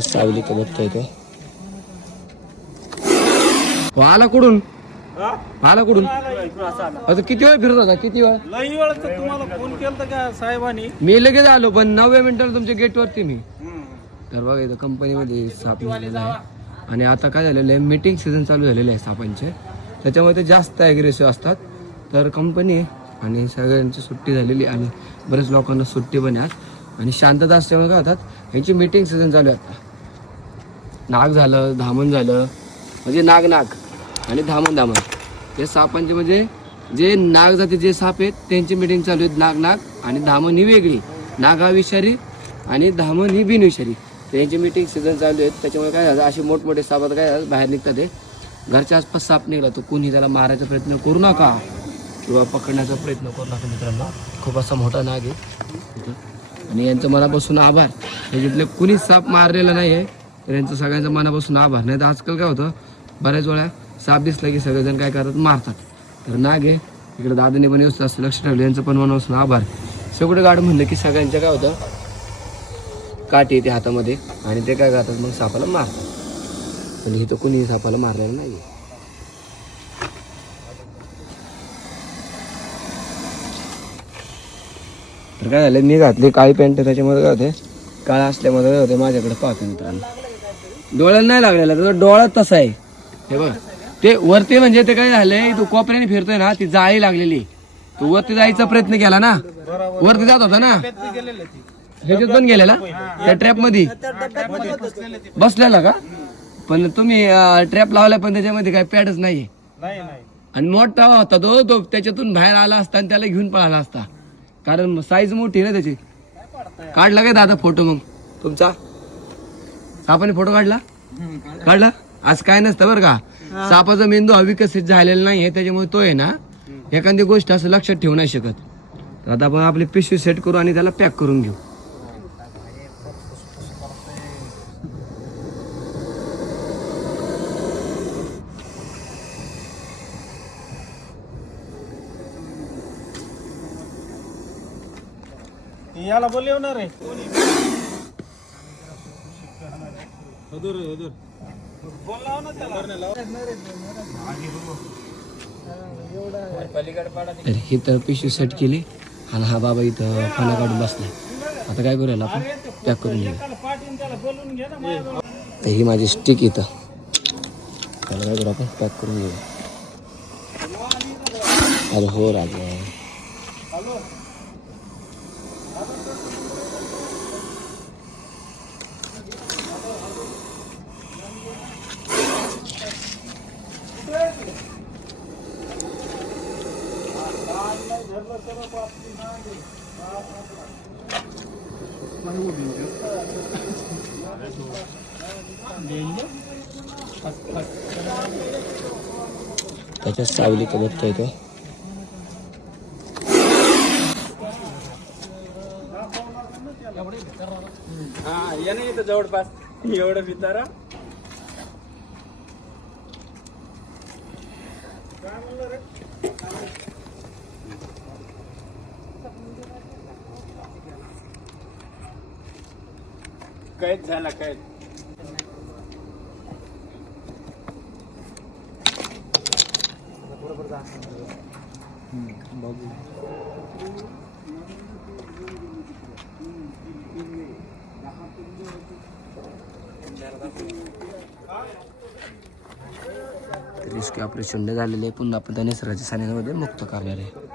सावली तर बघता येते आला कुठून? आला कुठून? आता किती वेळ फिरत होता? किती वेळ? लई वेळ तुम्हाला फोन केला का साहेबांनी? मी लगेच आलो पण नवव्या मिनिटाला तुमच्या गेटवरती मी. तर बघा इथं कंपनीमध्ये साप निघालेला आहे. आणि आता काय झालेलं आहे मीटिंग सीझन चालू झालेले आहे सापांचे त्याच्यामुळे ते जास्त ॲग्रेसिव्ह असतात. तर कंपनी आणि सगळ्यांची सुट्टी झालेली आणि बरेच लोकांना सुट्टी पण आहे आज. आणि शांतता असल्यामुळे काय होतात? ह्यांची मीटिंग सीझन चालू आहे आता. नाग झालं धामण झालं म्हणजे नाग नाग आणि धामण धामण. या सापांचे म्हणजे जे नाग जाते जे साप आहेत त्यांची मीटिंग चालू आहेत. नाग नाग आणि धामण ही वेगळी. नाग हा विषारी आणि धामण ही बिनविषारी त्यांची मीटिंग सीझन चालू आहेत. त्याच्यामुळे काय झालं? असे मोठमोठे साप आता काय झालं, बाहेर निघतात ते घरच्या आसपास साप निघाला तर कोणी त्याला मारायचा प्रयत्न करू नका. किंवा पकडण्याचा प्रयत्न करू नका मित्रांनो. खूप असा मोठा नाग आहे. आणि यांचं मनापासून आभार. ह्याच्यातले कुणीच साप मारलेला नाही आहे तर यांचं सगळ्यांचं मनापासून आभार. नाही तर आजकाल काय होतं बऱ्याच वेळा साप दिसला की सगळेजण काय करतात मारतात. तर नाग आहे इकडे दादाने पण व्यवस्थित असं लक्ष ठेवलं यांचं पण मनापासून आभार. सगळं गाड म्हणलं की सगळ्यांचं काय होतं काठी येते हातामध्ये आणि ते काय करतात मग सापाला मारतात. पण इथं कुणीही सापाला मारलेलं नाही तर काय झालं मी घातली काळी पॅन्ट त्याच्यामध्ये काय होते. काळा असल्यामध्ये काय होते माझ्याकडे पाहतो मित्रांनो. डोळ्याला नाही लागलेला त्याचा डोळा तसा आहे. हे बघ ते वरती म्हणजे ते काय झालंय तू कोपऱ्याने फिरतोय ना ती जाळी लागलेली. तू वरती जायचा प्रयत्न केला ना. वरती जात होता ना. ह्याच्यात पण गेलेला? त्या ट्रॅपमध्ये बसलेला का? पण तुम्ही ट्रॅप लावला पण त्याच्यामध्ये काय पॅडच नाही. आणि मोठा होता तो तो त्याच्यातून बाहेर आला असता आणि त्याला घेऊन पळाला असता. कारण साईज मोठी ना त्याची. काढला काय दादा फोटो मग? तुमचा? सापाने फोटो काढला? काढला? आज काय नसतं बरं का. सापाचा मेंदू हा विकसित झालेला नाहीये त्याच्यामुळे तो आहे ना एखादी गोष्ट असं लक्षात ठेवू नाही शकत. आता आपण आपली पिशवी सेट करू आणि त्याला पॅक करून घेऊ. याला बोलवणार आहे. हदूर हदूर फोन लाव ना त्याला. ही तर पिशवी सेट केली. आणि हा बाबा इथं खाना काढून बसलाय. आता काय करूया आपण? पॅक करून घेऊ त्याला पाठवून त्याला बोलून घे ना माझ्या तर ही माझी स्टिक इथं. त्याला काय करू आपण? पॅक करून घेऊ अरे हो राजा. त्याच्यात सावली तर बघता येतो हा या नाही इथं जवळपास. एवढं बिचारा कैद झाला कैद. रिस्क ऑपरेशन झालेले आहे. पुन्हा आपण त्या निसर्गाच्या सानिध्यामध्ये मुक्त करणार आहे.